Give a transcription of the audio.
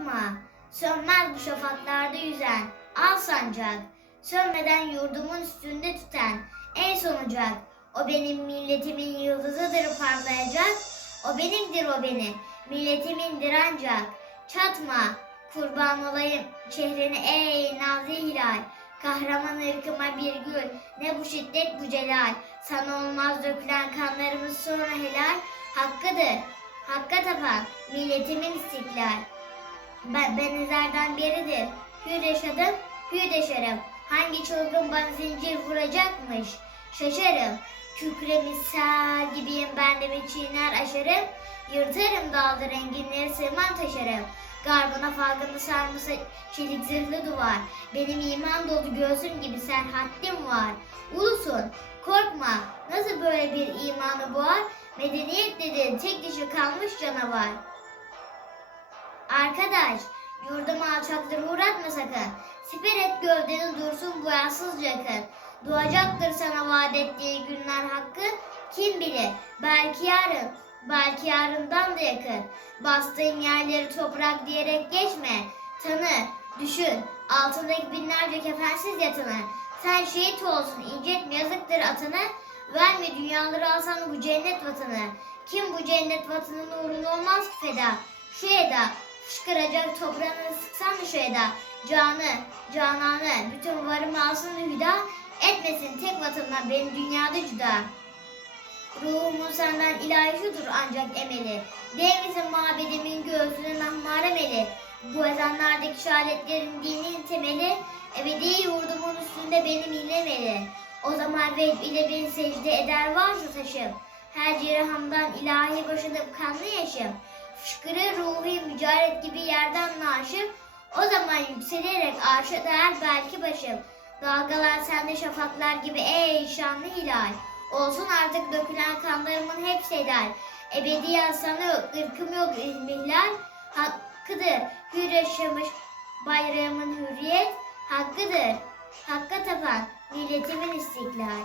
korkma. Sönmez bu şafaklarda yüzen al sancak. Sönmeden yurdumun üstünde tüten en sonucak. O benim milletimin yıldızıdır parlayacak. O benimdir o benim, milletimindir ancak. Çatma, kurban olayım çehreni ey nazlı hilal. Kahraman ırkıma bir gül, ne bu şiddet bu celal. Sana olmaz dökülen kanlarımız sonra helal. Hakkıdır, hakka tapan, milletimin istiklal. Ben, ben ezerden beridir, hür yaşadım, hür yaşarım. Hangi çılgın bana zincir vuracakmış, şaşarım. Kükre misal gibiyim ben de bir çiğner aşarım. Yırtarım dağlı renginleri sığmam taşarım. Garbına falgını sarması çelik zırhlı duvar. Benim iman dolu göğsüm gibi serhattim var. Ulusun, korkma, nasıl böyle bir imanı boğar? Medeniyet dediğin tek dişi kalmış canavar. Arkadaş, yurduma alçakları uğratma sakın. Siper et gövdeni dursun boyasız yakın. Doğacaktır sana vaat ettiği günler hakkı. Kim bilir, belki yarın, belki yarından da yakın. Bastığın yerleri toprak diyerek geçme. Tanı, düşün, altındaki binlerce kefensiz yatını. Sen şehit olsun, incetme yazıktır atını. Verme dünyaları alsan bu cennet vatanı. Kim bu cennet vatanının uğruna olmaz ki feda? Şu eda, fışkıracak toprağını sıksan mı şu eda? Canı, cananı, bütün varımı alsın hüda. Etmesin tek vatandan beni dünyada cüda. Ruhumun senden ilahi şudur ancak emeli. Değil misin mabedimin göğsünün ahmarem eli? Bu ezanlardaki şehadetlerin dinin temeli. Ebedi yurdumun üstünde benim ilemeli. O zaman vecb ile beni secde eder varsa taşım. Her cirahamdan ilahi boşanıp kanlı yaşım. Fışkırır ruhi mücaret gibi yerden naşım. O zaman yükselerek arşa değer belki başım. Dalgalar sende şafaklar gibi ey şanlı hilal. Olsun artık dökülen kanlarımın hepsi helal. Ebediyen sana yok, ırkım yok mihlal. Hakkıdır hür yaşamış bayrağımın hürriyet. Hakkıdır hakka tapan milletimin istiklal.